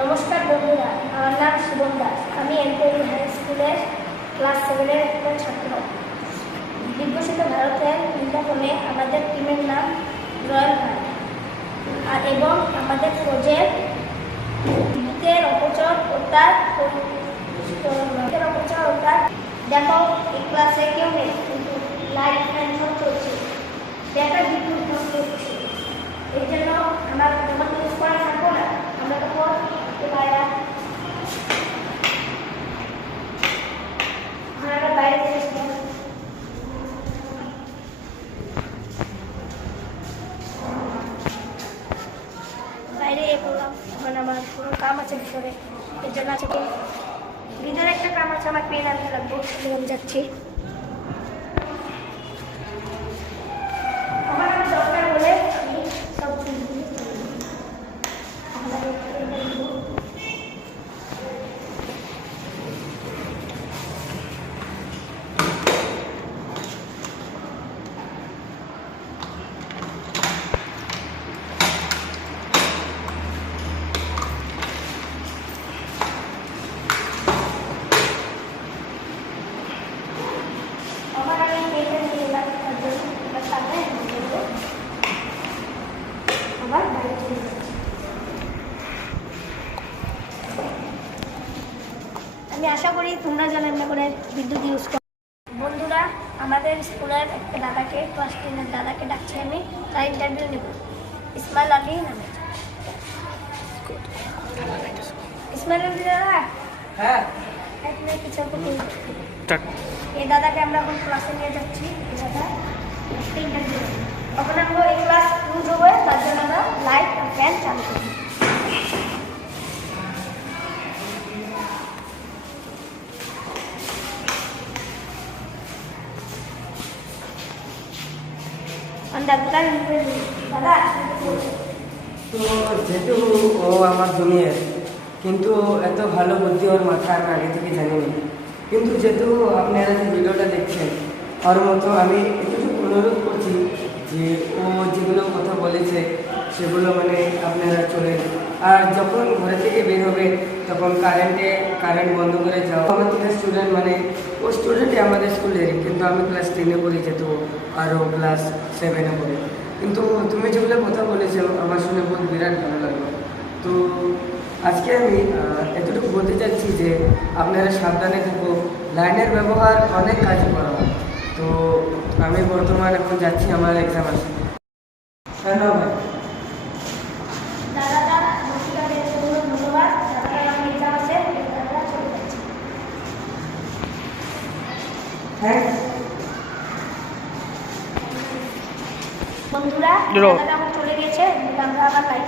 নমস্কার বন্ধুরা, আমার নাম শুভম দাস। আমি এমপি হাই স্কুলের ক্লাস 7-এর একটা ছাত্র। বিকশিত ভারতের বিজ্ঞাপনে আমাদের টিমের নাম রয়্যাল ভারত, এবং আমাদের প্রজেক্ট বিদ্যুতের অপচয় ও তার দেখো, এই ক্লাসে কেউ নেই, কিন্তু লাইট ফ্যান সব চলছে, দেখা বিদ্যুৎ নষ্ট হচ্ছে। এই জন্য আমরা যখন ইউজ করা থাকবো না, আমরা তখন বাইরে বাইরে করলাম। এখন আমার কোনো কাম আছে ভিতরে, এর জন্য আছে তো ভিতরে একটা কাম আছে, আমার পেন আনতে লাগবো, আমি যাচ্ছি। আমার দরকার হলে আমি সব আমি আশা করি তোমরা জানেন না করে বিদ্যুৎ ইউজ করো। বন্ধুরা, আমাদের স্কুলের একটা দাদাকে, ক্লাস 10-এর দাদাকে ডাকছি আমি, তার ইন্টারভিউ নেব। ইসমাইল আলী নামে। ইসমাইল আলী দাদা, হ্যাঁ, কিছু এই দাদাকে আমরা এখন ক্লাসে নিয়ে যাচ্ছি। দাদা ইন্টারভিউ, তখন আমরা এই ক্লাস ইউজ হবে, তার জন্য আমরা লাইট আর ফ্যান চালু করি। তো যেহেতু ও আমার জুনিয়র, কিন্তু এত ভালো বুদ্ধি ওর মাথায় আমি আগে থেকে জানিনি। কিন্তু যেহেতু আপনারা যে ভিডিওটা দেখছেন, ওর মতো আমি এতটুকু অনুরোধ করছি যে ও যেগুলো কথা বলেছে সেগুলো মানে আপনারা চলে। আর যখন ঘরে থেকে বের হবে তখন কারেন্ট বন্ধ করে যাও। আমার থেকে স্টুডেন্ট মানে ও স্টুডেন্টই আমাদের স্কুলেরই, কিন্তু আমি ক্লাস 10-এ পড়ি, যেহেতু আর ও ক্লাস 7-এ পড়ে। কিন্তু তুমি যেগুলো কথা বলেছো আমার শুনে বহুত বিরাট ভালো লাগলো। তো আজকে আমি এতটুকু বলতে চাচ্ছি যে আপনারা সাবধানে থাকো, লাইনের ব্যবহার অনেক কাজ করা হয়। তো আমি বর্তমান এখন যাচ্ছি, আমার এক্সাম আছে। ধন্যবাদ। বন্ধুরা, দাদা আমার চলে গেছে, আমরা আবার লাইট